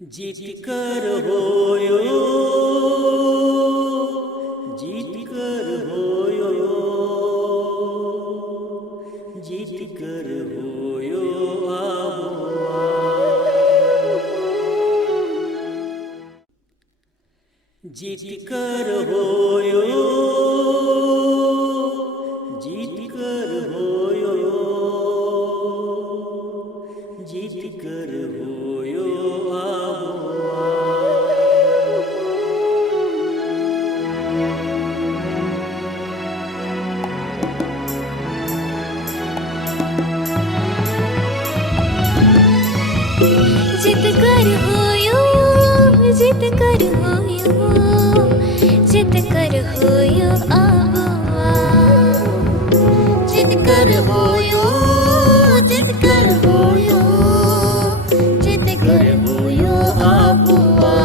जीत कर होयो, जीत कर होयो, जीत कर होयो आबुआ। जीत कर होयो, जीत कर होयो, जीत कर होयो आबुआ। जित कर होयो, जित कर होयो, जित कर होयो आबुआ। जित कर होयो, जित कर होयो, जित कर होयो आबुआ।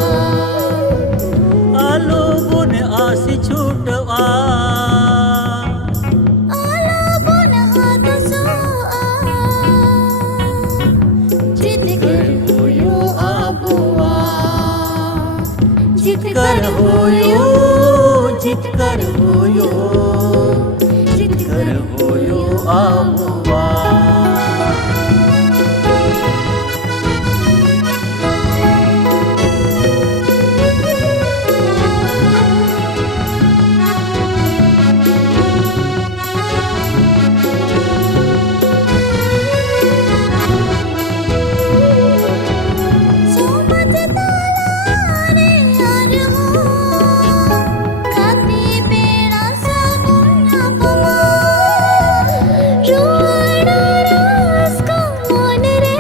आलो बुन आस छूटवा, आला बुन हाथ सोआ। जित कर होयो आबुआ। जित कर होयो, जीत कर होयो, जीत कर होयो आबुआ। सोमत तालारे यार हो, रात्रि बेड़ा सगुना पमा। रुवाड़ा रास का मन रे,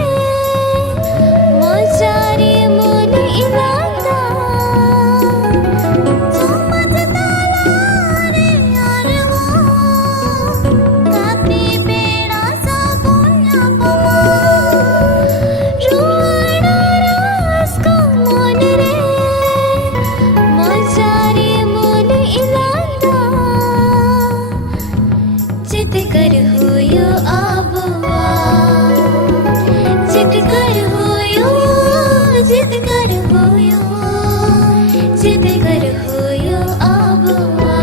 मोचारी मन इलादा। सोमत तालारे यार हो, रात्रि बेड़ा सगुना पमा। रुवाड़ा रास का मन रे, मोचारी मन इलादा। जित कर होयो आबुआ। जित कर होयो, जित कर होयो, जित कर होयो आबुआ।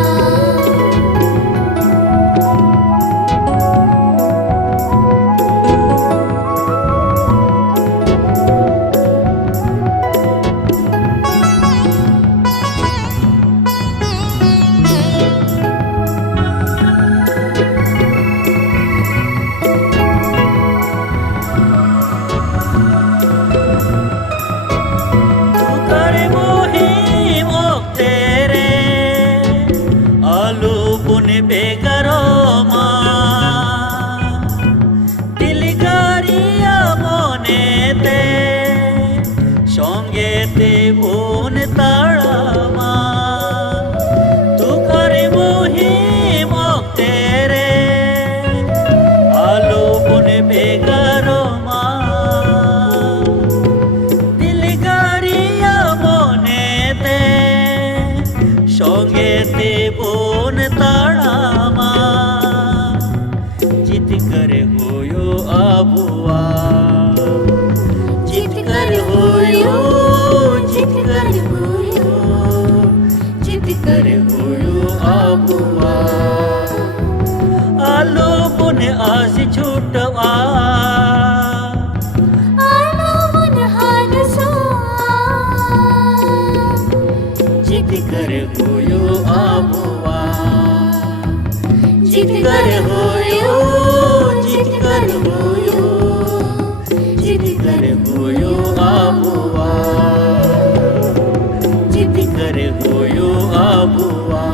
तू कर मोहिम तेरे, आलू बुन बेगरो दिलगारिया मने ते संगे ते बुन ताड़ामा। तू कर मोहिम तेरे, आलू बुन बेगरो दिलगारिया मने ते संगे ते बोन ताड़ामा। जित कर होयो आबुआ, जित कर होयो, जित कर होयो, जित कर होयो आबुआ। आलो बुन आस छूटवा, आला बुन हाथ सोआ। जित कर होयो आबुआ। जित कर होयो, जित कर होयो, जित कर होयो आबुआ, जित कर होयो आबुआ।